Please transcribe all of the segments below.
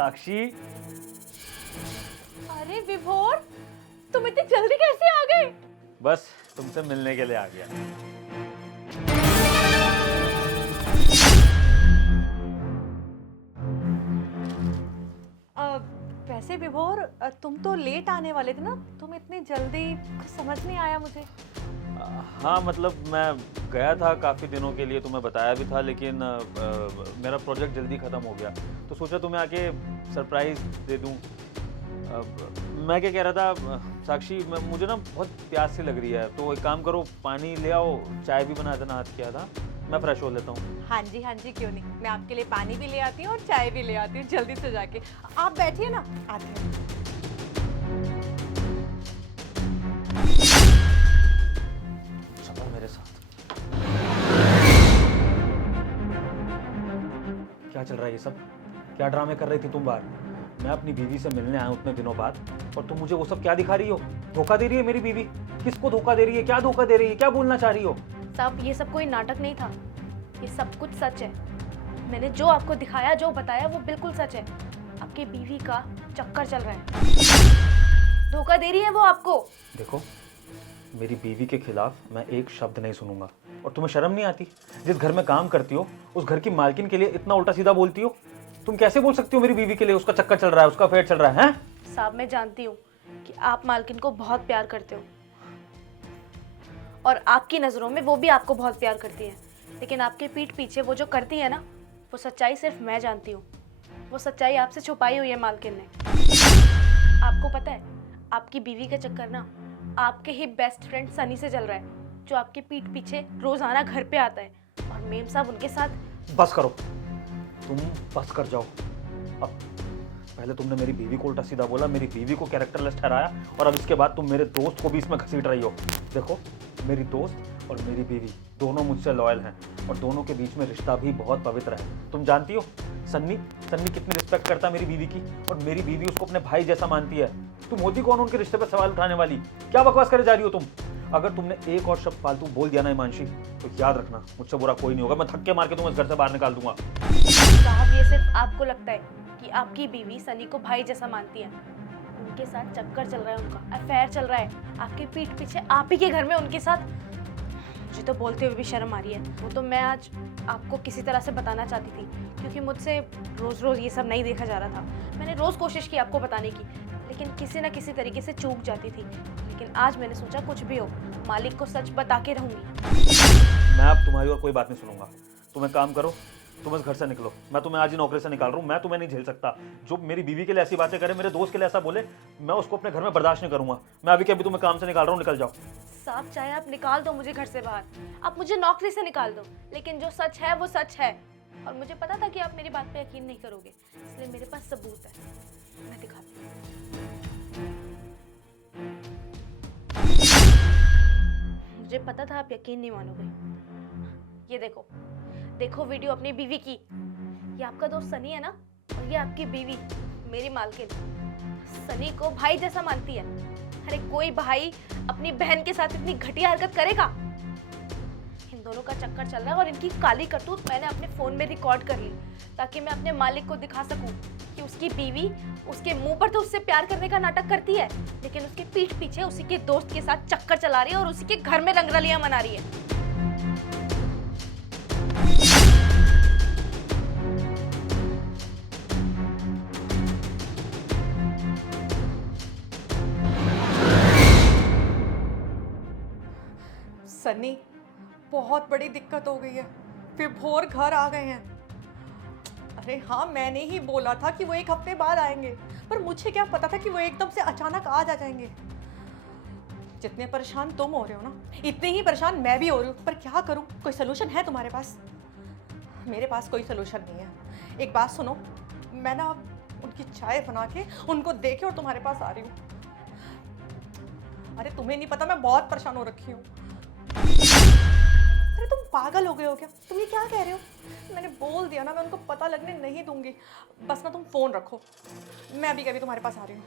साक्षी, अरे विभोर, तुम इतनी जल्दी कैसे आ गए? बस तुमसे मिलने के लिए आ गया। वैसे विभोर, तुम तो लेट आने वाले थे ना, तुम इतनी जल्दी, कुछ समझ नहीं आया मुझे। हाँ मतलब मैं गया था काफ़ी दिनों के लिए, तुम्हें बताया भी था, लेकिन मेरा प्रोजेक्ट जल्दी ख़त्म हो गया तो सोचा तुम्हें आके सरप्राइज़ दे दूँ। मैं क्या कह रहा था साक्षी, मुझे ना बहुत प्यास सी लग रही है, तो एक काम करो, पानी ले आओ, चाय भी बना देना, हाथ किया था, मैं फ्रेश हो लेता हूँ। हाँ जी क्यों नहीं, मैं आपके लिए पानी भी ले आती हूँ और चाय भी ले आती हूँ जल्दी से जाके। आप बैठिए ना, आते हैं। चलो मेरे साथ। क्या चल रहा है ये सब? क्या ड्रामे कर रही थी तुम बाहर? मैं अपनी बीवी से मिलने आया उतने दिनों बाद और तुम मुझे वो सब क्या दिखा रही हो? धोखा दे रही है मेरी बीवी? किसको धोखा दे रही है? क्या धोखा दे रही है? क्या बोलना चाह रही हो? साहब, ये सब कोई नाटक नहीं था, ये सब कुछ सच है। मैंने जो आपको दिखाया, जो बताया, वो बिल्कुल सच है। आपकी बीवी का चक्कर चल रहा है, धोखा दे रही है वो आपको। देखो, मेरी बीवी के खिलाफ मैं एक शब्द नहीं सुनूंगा। और तुम्हें शर्म नहीं आती? जिस घर में काम करती हो उस घर की मालकिन के लिए इतना उल्टा सीधा बोलती हो? तुम कैसे बोल सकती हो मेरी बीवी के लिए उसका चक्कर चल रहा है, उसका अफेयर चल रहा है? साहब, मैं जानती हूँ कि आप मालकिन को बहुत प्यार करते हो और आपकी नज़रों में वो भी आपको बहुत प्यार करती है, लेकिन आपके पीठ पीछे वो जो करती है ना, वो सच्चाई सिर्फ मैं जानती हूँ। वो सच्चाई आपसे छुपाई हुई है मालकिन ने। आपको पता है, आपकी बीवी का चक्कर ना आपके ही बेस्ट फ्रेंड सनी से चल रहा है, जो आपके पीठ पीछे रोजाना घर पे आता है और मेम साहब उनके साथ। बस करो, तुम बस कर जाओ। अब पहले तुमने मेरी बीवी को उल्टा सीधा बोला, मेरी बीवी को कैरेक्टरलेस ठहराया, और अब इसके बाद तुम मेरे दोस्त को भी इसमें घसीट रही हो। देखो, मेरी दोस्त और मेरी बीवी दोनों मुझसे लॉयल हैं और दोनों के बीच में रिश्ता भी बहुत पवित्र है। तुम जानती हो सन्नी कितनी रिस्पेक्ट करता है मेरी बीवी की, और मेरी बीवी उसको अपने भाई जैसा मानती है। तुम होती कौन उनके रिश्ते पर सवाल उठाने वाली? क्या बकवास करे जा रही हो तुम? अगर तुमने एक और शब्द फालतू बोल दिया ना हिमांशी, तो याद रखना मुझसे बुरा कोई नहीं होगा। मैं थक्के मार के तुम्हें इस घर से बाहर निकाल दूंगा। साहब, ये सिर्फ आपको लगता है कि आपकी बीवी सनी को भाई जैसा मानती है। उनके साथ चक्कर चल रहा है, उनका अफेयर चल रहा है आपके पीठ पीछे, आप ही के घर में उनके साथ। मुझे तो बोलते हुए भी शर्म आ रही है। वो तो मैं आज आपको किसी तरह से बताना चाहती थी, क्योंकि मुझसे रोज़ रोज़ ये सब नहीं देखा जा रहा था। मैंने रोज़ कोशिश की आपको बताने की, लेकिन किसी न किसी तरीके से चूक जाती थी। लेकिन आज मैंने सोचा कुछ भी हो, मालिक को सच बता के रहूँगी। मैं अब तुम्हारी और कोई बात नहीं सुनूंगा। तुम एक काम करो, तुम इस घर से निकलो। मैं तुम्हें आज ही नौकरी से निकाल रहा हूँ। मैं तुम्हें नहीं झेल सकता। जो मेरी बीवी के लिए ऐसी बातें करे, मेरे दोस्त के लिए ऐसा बोले, मैं उसको अपने घर में बर्दाश्त नहीं करूंगा। मैं अभी के अभी तुम्हें काम से निकाल रहा हूँ, निकल जाओ। साहब, चाहे आप निकाल दो मुझे घर से बाहर, आप मुझे नौकरी से निकाल दो, लेकिन जो सच है वो सच है। और मुझे पता था कि आप मेरी बात पे यकीन नहीं करोगे, इसलिए मेरे पास सबूत है, मैं दिखाती हूँ। मुझे पता था आप यकीन नहीं मानोगे। ये देखो, देखो वीडियो अपनी बीवी की। ये आपका दोस्त सनी है ना, और ये आपकी बीवी मेरी मालकिन। सनी को भाई जैसा मानती है। अरे कोई भाई अपनी बहन के साथ इतनी घटिया हरकत करेगा? इन दोनों का चक्कर चल रहा है और इनकी काली करतूत मैंने अपने फोन में रिकॉर्ड कर ली, ताकि मैं अपने मालिक को दिखा सकूं कि उसकी बीवी उसके मुंह पर तो उससे प्यार करने का नाटक करती है, लेकिन उसके पीठ पीछे उसी के दोस्त के साथ चक्कर चला रही है और उसी के घर में रंगरलियां मना रही है। सन्नी, बहुत बड़ी दिक्कत हो गई है। विभोर घर आ गए हैं। अरे हाँ, मैंने ही बोला था कि वो एक हफ्ते बाद आएंगे, पर मुझे क्या पता था कि वो एकदम से अचानक आज आ जाएंगे। जितने परेशान तुम हो रहे हो ना, इतने ही परेशान मैं भी हो रही हूँ। पर क्या करूँ? कोई सोल्यूशन है तुम्हारे पास? मेरे पास कोई सोल्यूशन नहीं है। एक बात सुनो, मैं ना उनकी चाय बना के उनको दे के और तुम्हारे पास आ रही हूँ। अरे तुम्हें नहीं पता, मैं बहुत परेशान हो रखी हूँ। अरे तुम पागल हो गए हो क्या? तुम ये क्या कह रहे हो? मैंने बोल दिया ना, मैं उनको पता लगने नहीं दूंगी। बस ना तुम फोन रखो, मैं अभी कभी तुम्हारे पास आ रही हूँ।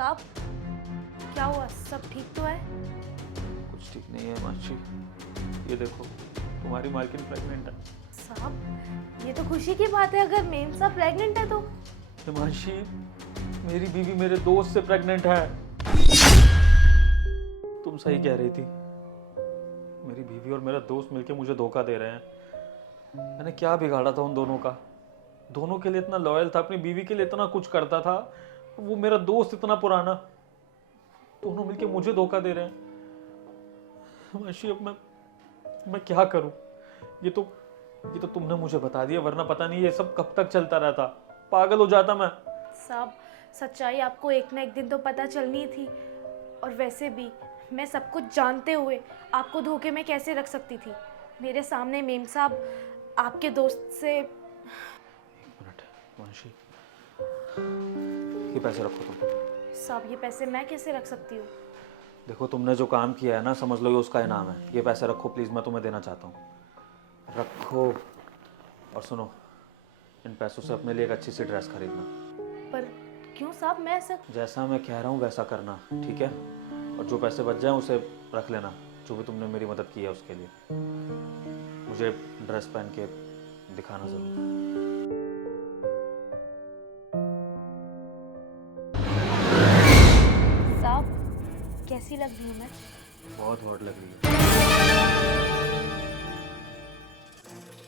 साहब क्या हुआ, सब ठीक तो है? कुछ ठीक नहीं है हिमांशी। ये देखो तुम्हारी मालकिन प्रेग्नेंट है। साहब ये तो खुशी की बात है, अगर मेम साहब प्रेग्नेंट है तो। हिमांशी मेरी बीवी मेरे दोस्त से प्रेग्नेंट है। तुम सही कह रही थी, मेरी बीवी और मेरा दोस्त मिलके मुझे धोखा दे रहे हैं। मैंने क्या बिगाड़ा था उन दोनों का? दोनों के लिए इतना लॉयल था, अपनी बीवी के लिए इतना कुछ करता था, वो मेरा दोस्त इतना पुराना, दोनों मिलके मुझे धोखा दे रहे हैं। हिमांशी अब मैं क्या करूं? ये तो तुमने मुझे बता दिया, वरना पता नहीं ये सब कब तक चलता रहता, पागल हो जाता मैं। साहब सच्चाई आपको एक ना एक दिन तो पता चलनी थी, और वैसे भी मैं सब कुछ जानते हुए आपको धोखे में कैसे रख सकती थी? मेरे सामने मेम साहब आपके दोस्त से। मिनट हिमांशी, ये पैसे रखो तुम। साहब ये पैसे मैं कैसे रख सकती हूँ? देखो तुमने जो काम किया है ना, समझ लो ये उसका इनाम है। ये पैसे रखो प्लीज़, मैं तुम्हें देना चाहता हूँ, रखो। और सुनो, इन पैसों से अपने लिए एक अच्छी सी ड्रेस खरीदना। पर क्यों साहब? मैं ऐसा जैसा मैं कह रहा हूँ वैसा करना, ठीक है? और जो पैसे बच जाएं उसे रख लेना, जो भी तुमने मेरी मदद की है उसके लिए। मुझे ड्रेस पहन के दिखाना ज़रूर। साहब कैसी लग रही हूँ मैं? बहुत हॉट लग रही है।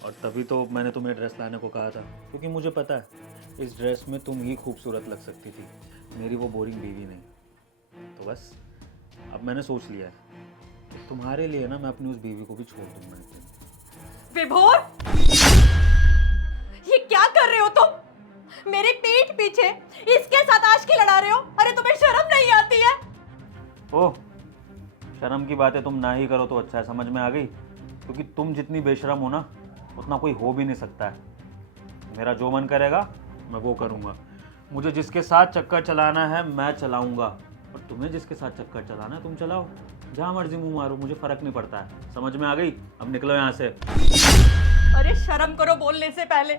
और तभी तो मैंने तुम्हें ड्रेस लाने को कहा था, क्योंकि मुझे पता है इस ड्रेस में तुम ही खूबसूरत लग सकती थी, मेरी वो बोरिंग बीवी नहीं। तो बस अब मैंने सोच लिया है कि तुम्हारे लिए ना मैं अपनी उस बीवी को भी छोड़ दूंगा एक दिन। विभोर, ये क्या कर रहे हो तुम? मेरे पीठ पीछे इसके साथ आशिकी लड़ा रहे हो? अरे तुम्हें शर्म नहीं आती है? ओह, शर्म की बातें तुम ना ही करो तो अच्छा है, समझ में आ गई? क्योंकि तुम जितनी बेशरम हो ना, उतना कोई हो भी नहीं सकता है। मेरा जो मन करेगा मैं वो करूँगा। मुझे जिसके साथ चक्कर चलाना है मैं चलाऊँगा, और तुम्हें जिसके साथ चक्कर चलाना है तुम चलाओ, जहाँ मर्जी मुंह मारो, मुझे फ़र्क नहीं पड़ता है। समझ में आ गई? अब निकलो यहाँ से। अरे शर्म करो बोलने से पहले।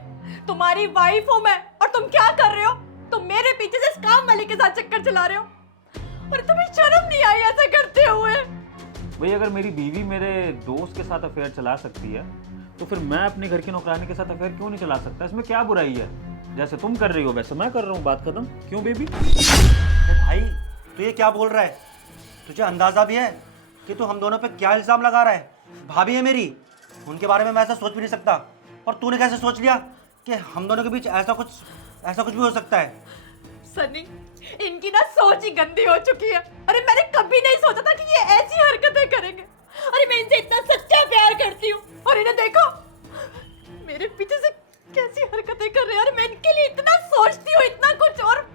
तुम्हारी वाइफ हूं मैं, और तुम क्या कर रहे हो? तुम मेरे पीछे से इस काम वाले के साथ चक्कर चला रहे हो, और तुम्हें शर्म नहीं आई ऐसा करते हुए? भाई अगर मेरी बीवी मेरे दोस्त के साथ अफेयर चला सकती है, तो फिर मैं अपने घर की नौकरानी के साथ अफेयर क्यों नहीं चला सकता? इसमें क्या बुराई है? जैसे तुम कर रही हो वैसे मैं कर रहा हूँ, बात खत्म। क्यों बेबी? अरे भाई तू ये क्या बोल रहा है? तुझे अंदाजा भी है कि तू हम दोनों पे क्या इल्जाम लगा रहा है? भाभी है मेरी, उनके बारे में मैं ऐसा सोच भी नहीं सकता, और तूने कैसे सोच लिया कि हम दोनों के बीच ऐसा कुछ भी हो सकता है? सनी, इनकी ना सोच ही गंदी हो चुकी है। अरे मैंने कभी नहीं सोचा था कि ये ऐसी हरकतें करेंगे। अरे मैं इनसे इतना सच्चा प्यार करती हूँ, और इन्हें देखो मेरे पीछे से कैसी हरकतें कर रहे हैं। अरे मैं इनके लिए इतना सोचती हूँ, इतना कुछ, और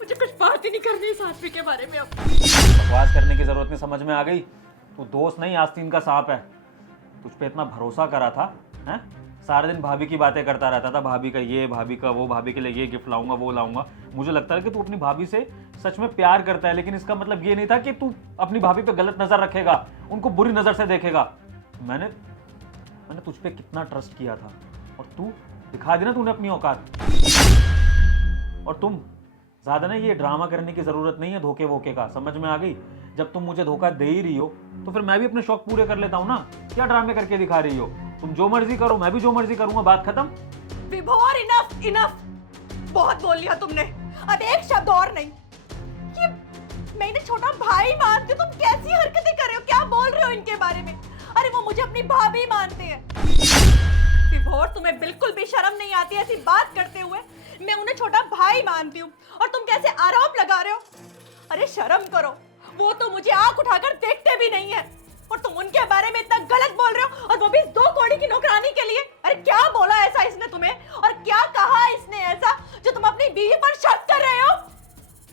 मुझे कुछ बात ही नहीं करनी इस आदमी के बारे में अब। बकवास करने की जरूरत नहीं, समझ में आ गई? तू दोस्त नहीं आस्तीन का सांप है। तुझ पे इतना भरोसा करा था, हैं? सारे दिन भाभी की बातें करता रहता था, भाभी का ये, भाभी का वो, भाभी के लिए ये गिफ्ट लाऊंगा, वो लाऊंगा। मुझे लगता है कि तू अपनी भाभी से सच में प्यार करता है, लेकिन इसका मतलब ये नहीं था कि तू अपनी भाभी पे गलत नजर रखेगा, उनको बुरी नजर से देखेगा। मैंने तुझ पे कितना ट्रस्ट किया था, और तू दिखा दी ना तूने अपनी औकात। और तुम ज्यादा ना ये ड्रामा करने की जरूरत नहीं है धोखे वोके का, समझ में आ गई? जब तुम मुझे धोखा दे ही रही हो तो फिर मैं भी अपने शौक पूरे कर लेता हूँ ना। क्या ड्रामे करके दिखा रही हो? तुम जो मर्जी करो, मैं भी जो मर्जी करूंगा, बात खत्म। विभोर, इनफ इनफ, बहुत बोल लिया तुमने, अब एक शब्द और नहीं। ये मैं इन्हें छोटा भाई मानती हूँ, तुम कैसी हरकतें कर रहे हो? क्या बोल रहे हो इनके बारे में? अरे वो मुझे अपनी भाभी मानते हैं। विभोर, तुम्हें बिल्कुल भी शर्म नहीं आती ऐसी बात करते हुए? मैं उन्हें छोटा भाई मानती हूँ, और तुम कैसे आरोप लगा रहे हो? अरे शर्म करो, वो तो मुझे आंख उठाकर देखते भी नहीं है, और तुम उनके बारे में इतना गलत बोल रहे हो, और वो भी 2 कौड़ी की नौकरानी के लिए। अरे क्या बोला ऐसा इसने तुम्हें, और क्या कहा इसने ऐसा जो तुम अपनी बीवी पर शक कर रहे हो?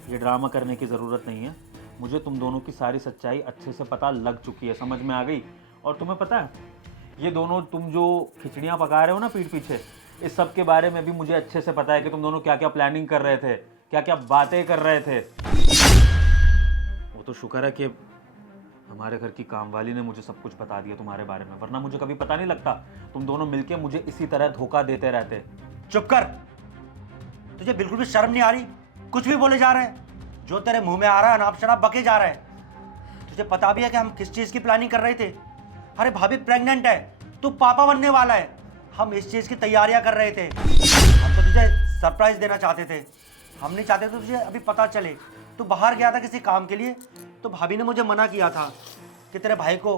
ये ड्रामा करने की जरूरत नहीं है, मुझे तुम दोनों की सारी सच्चाई अच्छे से पता लग चुकी है, समझ में आ गई? और तुम्हें पता है, ये दोनों तुम जो खिचड़ियाँ पका रहे हो ना पीठ पीछे, इस सब के बारे में भी मुझे अच्छे से पता है कि तुम दोनों क्या क्या प्लानिंग कर रहे थे, क्या क्या बातें कर रहे थे। वो तो शुक्र है कि हमारे घर की कामवाली ने मुझे सब कुछ बता दिया तुम्हारे बारे में, वरना मुझे कभी पता नहीं लगता। तुम दोनों मिलके मुझे इसी तरह धोखा देते रहते। चुप कर, तुझे बिल्कुल भी शर्म नहीं आ रही? कुछ भी बोले जा रहे हैं। जो तेरे मुंह में आ रहा है अनाप शनाप बके जा रहा है। तुझे पता भी है कि हम किस चीज़ की प्लानिंग कर रहे थे? अरे भाभी प्रेग्नेंट है, तू पापा बनने वाला है, हम इस चीज़ की तैयारियां कर रहे थे। हम तो तुझे सरप्राइज देना चाहते थे, हम नहीं चाहते थे तुझे अभी पता चले। तू बाहर गया था किसी काम के लिए, तो भाभी ने मुझे मना किया था कि तेरे भाई को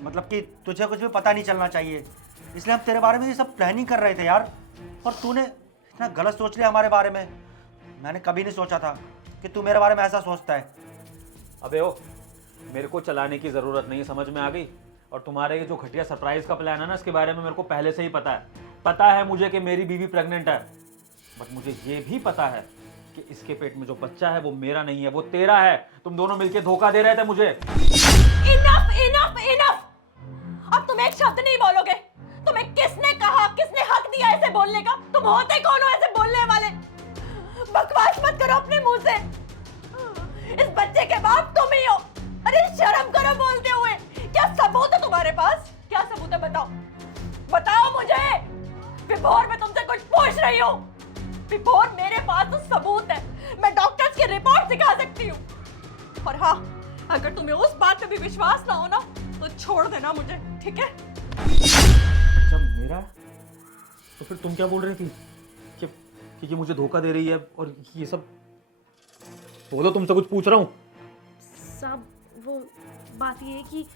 मतलब कि तुझे कुछ भी पता नहीं चलना चाहिए, इसलिए हम तेरे बारे में ये सब प्लानिंग कर रहे थे यार। और तूने इतना गलत सोच लिया हमारे बारे में। मैंने कभी नहीं सोचा था कि तू मेरे बारे में ऐसा सोचता है। अबे ओ, मेरे को चलाने की ज़रूरत नहीं, समझ में आ गई। और तुम्हारे ये जो घटिया सरप्राइज का प्लान है ना, इसके बारे में मेरे को पहले से ही पता है मुझे कि मेरी बीवी प्रेग्नेंट है। बट मुझे ये भी पता है कि इसके पेट में जो बच्चा है वो मेरा नहीं है, वो तेरा है। तुम दोनों मिलके धोखा दे रहे थे मुझे। इनफ इनफ इनफ, अब तुम एक शब्द नहीं बोलोगे। तुम्हें किसने कहा, किसने हक दिया ऐसे बोलने का? तुम होते कौन हो ऐसे बोलने वाले? बकवास मत करो अपने मुंह से। इस बच्चे के बाप तुम ही हो। अरे शर्म करो बोलते हुए। क्या सबूत है तुम्हारे पास? क्या सबूत है बताओ, बताओ मुझे। विभोर, मैं तुमसे कुछ पूछ रही हूँ। विभोर, मेरे पास तो सबूत है, मैं डॉक्टर्स की रिपोर्ट दिखा सकती हूँ। और हाँ, अगर तुम्हें उस बात पे भी विश्वास ना हो ना, तो छोड़ देना मुझे, ठीक है? जब मेरा, तो फिर तुम क्या बोल रही थी कि ये मुझे धोखा दे रही है और ये सब? बोलो, तुमसे कुछ पूछ रहा हूँ। साहब, वो बात ये है कि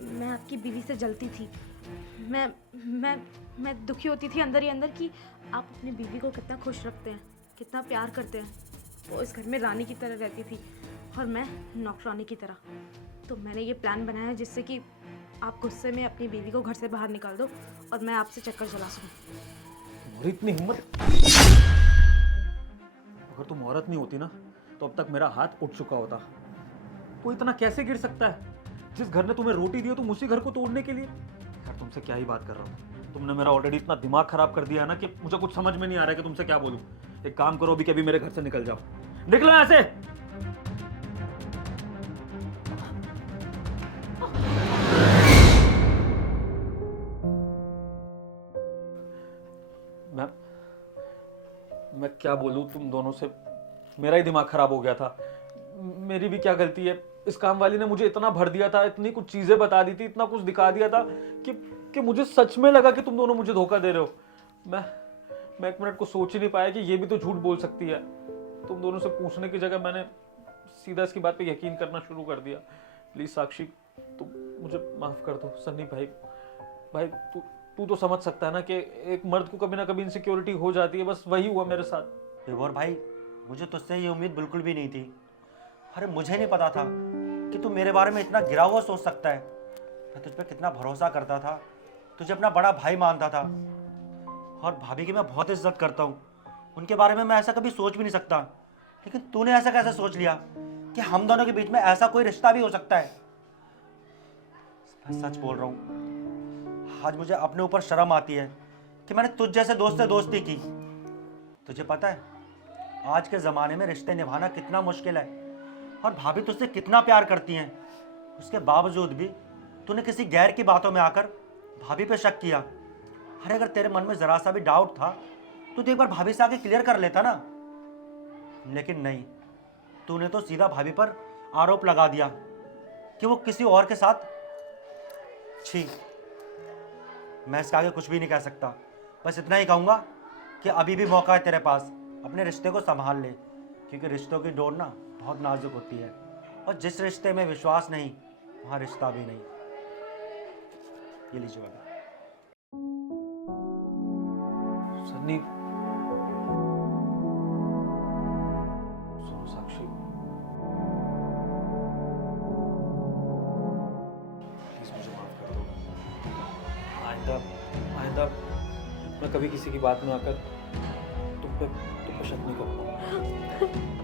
मैं आपकी बीवी से जलती थी। मैं दुखी होती थी अंदर ही अंदर कि आप अपनी बीवी को कितना खुश रखते हैं, कितना प्यार करते हैं। वो इस घर में रानी की तरह रहती थी और मैं नौकरानी की तरह। तो मैंने ये प्लान बनाया जिससे कि आप गुस्से में अपनी बीवी को घर से बाहर निकाल दो और मैं आपसे चक्कर चला सकूं। तुम्हारी इतनी हिम्मत? अगर तुम औरत नहीं होती ना, तो अब तक मेरा हाथ उठ चुका होता। वो इतना कैसे गिर सकता है? जिस घर ने तुम्हें रोटी दी हो, तुम उसी घर को तोड़ने के लिए? यार, तुमसे क्या ही बात कर रहा हूँ। तुमने मेरा ऑलरेडी इतना दिमाग खराब कर दिया है ना कि मुझे कुछ समझ में नहीं आ रहा है कि तुमसे क्या बोलूं। एक काम करो, अभी कभी मेरे घर से निकल जाओ। निकलो यहाँ से। मैं क्या बोलूं तुम दोनों से? मेरा ही दिमाग खराब हो गया था। मेरी भी क्या गलती है? इस काम वाली ने मुझे इतना भर दिया था, इतनी कुछ चीजें बता दी थी, इतना कुछ दिखा दिया था कि मुझे सच में लगा कि तुम दोनों मुझे धोखा दे रहे हो। मैं एक मिनट को सोच ही नहीं पाया कि ये भी तो झूठ बोल सकती है। तुम दोनों से पूछने की जगह मैंने सीधा इसकी बात पे यकीन करना शुरू कर दिया। प्लीज साक्षी, तुम मुझे माफ कर दो। सन्नी भाई तू तो समझ सकता है ना कि एक मर्द को कभी ना कभी इनसिक्योरिटी हो जाती है। बस वही हुआ मेरे साथ। विभोर भाई, मुझे तुझसे ये उम्मीद बिल्कुल भी नहीं थी। अरे मुझे नहीं पता था कि तू मेरे बारे में इतना गिरा हुआ सोच सकता है। मैं तुझ पे कितना भरोसा करता था, तुझे अपना बड़ा भाई मानता था। और भाभी की मैं बहुत इज्जत करता हूँ, उनके बारे में मैं ऐसा कभी सोच भी नहीं सकता। लेकिन तूने ऐसा कैसे सोच लिया कि हम दोनों के बीच में ऐसा कोई रिश्ता भी हो सकता है? मैं सच बोल रहा हूँ, आज मुझे अपने ऊपर शर्म आती है कि मैंने तुझ जैसे दोस्त से दोस्ती की। तुझे पता है आज के ज़माने में रिश्ते निभाना कितना मुश्किल है, और भाभी तुझसे कितना प्यार करती हैं। उसके बावजूद भी तूने किसी गैर की बातों में आकर भाभी पे शक किया। अरे अगर तेरे मन में ज़रा सा भी डाउट था तो एक बार भाभी से आके क्लियर कर लेता ना। लेकिन नहीं, तूने तो सीधा भाभी पर आरोप लगा दिया कि वो किसी और के साथ। छी, मैं इसके आगे कुछ भी नहीं कह सकता। बस इतना ही कहूँगा कि अभी भी मौका है तेरे पास, अपने रिश्ते को संभाल ले, क्योंकि रिश्तों की डोर ना बहुत नाजुक होती है, और जिस रिश्ते में विश्वास नहीं वहाँ रिश्ता भी नहीं। ये लीजिए बाबा। सन्नी, सुनो साक्षी, प्लीज मुझे माफ कर दो। आइंदा मैं कभी किसी की बात में आकर तुम पे शक नहीं करूँगा।